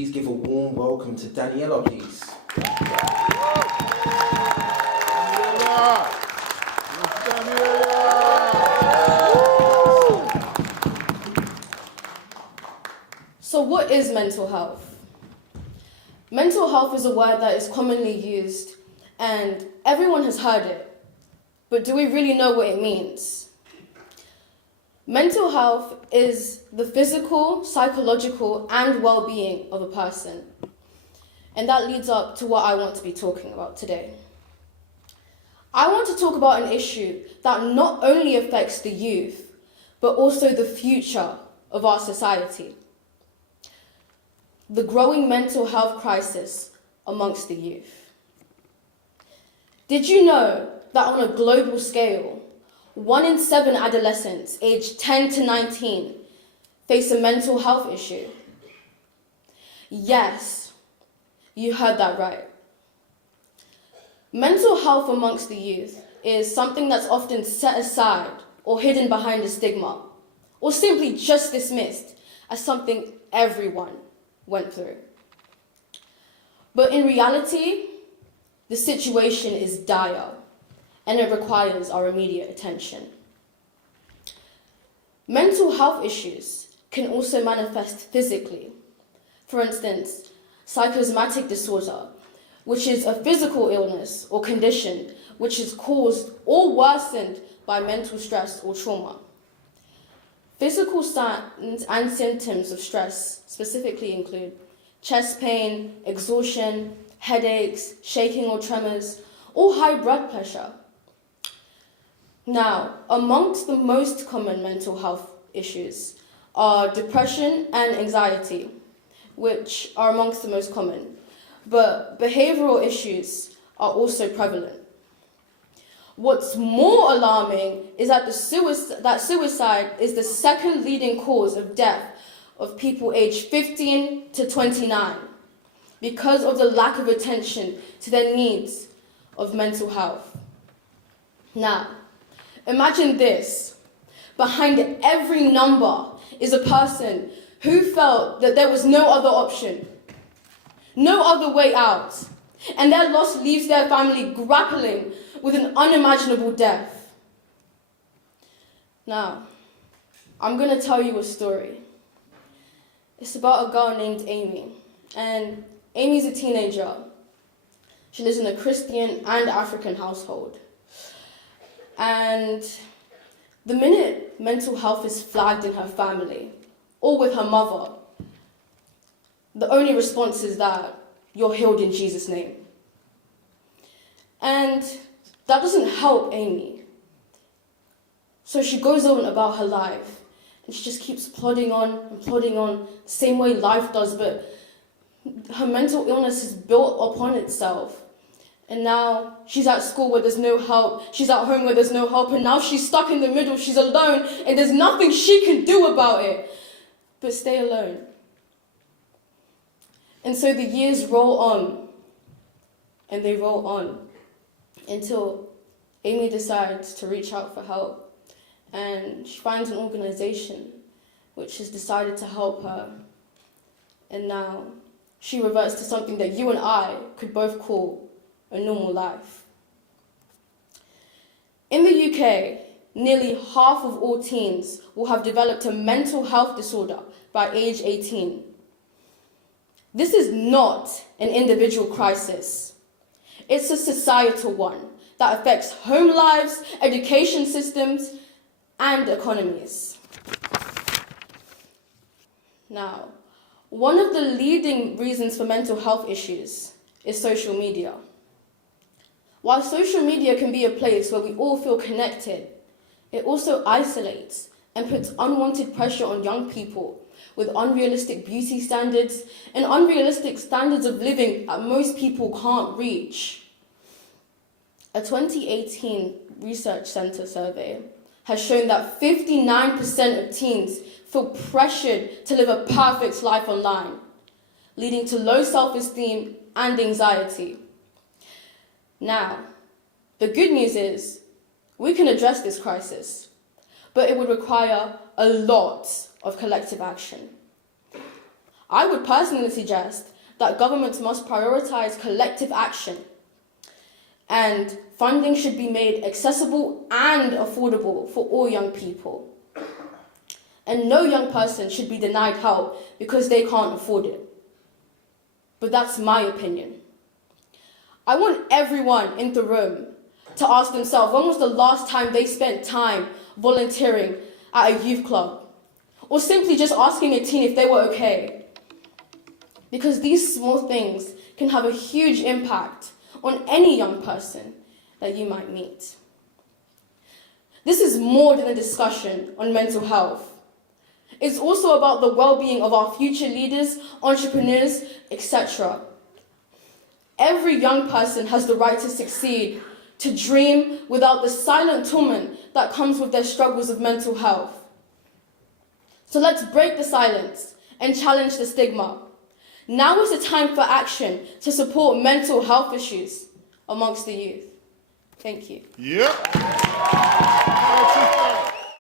Please give a warm welcome to Daniella, please. So what is mental health? Mental health is a word that is commonly used and everyone has heard it, but do we really know what it means? Mental health is the physical, psychological, and well-being of a person. And that leads up to what I want to be talking about today. I want to talk about an issue that not only affects the youth, but also the future of our society. The growing mental health crisis amongst the youth. Did you know that on a global scale, 1 in 7 adolescents aged 10 to 19 face a mental health issue? Yes, you heard that right. Mental health amongst the youth is something that's often set aside or hidden behind a stigma, or simply just dismissed as something everyone went through. But in reality, the situation is dire and it requires our immediate attention. Mental health issues can also manifest physically. For instance, psychosomatic disorder, which is a physical illness or condition which is caused or worsened by mental stress or trauma. Physical signs and symptoms of stress specifically include chest pain, exhaustion, headaches, shaking or tremors, or high blood pressure. Now, amongst the most common mental health issues are depression and anxiety, which are amongst the most common, but behavioral issues are also prevalent. What's more alarming is that suicide is the second leading cause of death of people aged 15 to 29 because of the lack of attention to their needs of mental health. Now, imagine this. Behind every number is a person who felt that there was no other option, no other way out, and their loss leaves their family grappling with an unimaginable death. Now, I'm going to tell you a story. It's about a girl named Amy, and Amy's a teenager. She lives in a Christian and African household. And the minute mental health is flagged in her family, or with her mother, the only response is that you're healed in Jesus' name. And that doesn't help Amy. So she goes on about her life, and she just keeps plodding on, the same way life does, but her mental illness is built upon itself. And now she's at school where there's no help, she's at home where there's no help, and now she's stuck in the middle, she's alone, and there's nothing she can do about it but stay alone. And so the years roll on, and they roll on, until Amy decides to reach out for help, and she finds an organization which has decided to help her. And now she reverts to something that you and I could both call a normal life. In the UK, nearly half of all teens will have developed a mental health disorder by age 18. This is not an individual crisis. It's a societal one that affects home lives, education systems, and economies. Now, one of the leading reasons for mental health issues is social media. While social media can be a place where we all feel connected, it also isolates and puts unwanted pressure on young people with unrealistic beauty standards and unrealistic standards of living that most people can't reach. A 2018 Research Center survey has shown that 59% of teens feel pressured to live a perfect life online, leading to low self-esteem and anxiety. Now, the good news is we can address this crisis, but it would require a lot of collective action. I would personally suggest that governments must prioritize collective action, and funding should be made accessible and affordable for all young people. And no young person should be denied help because they can't afford it. But that's my opinion. I want everyone in the room to ask themselves, when was the last time they spent time volunteering at a youth club? Or simply just asking a teen if they were okay? Because these small things can have a huge impact on any young person that you might meet. This is more than a discussion on mental health. It's also about the well-being of our future leaders, entrepreneurs, etc. Every young person has the right to succeed, to dream without the silent torment that comes with their struggles of mental health. So let's break the silence and challenge the stigma. Now is the time for action to support mental health issues amongst the youth. Thank you. Yep.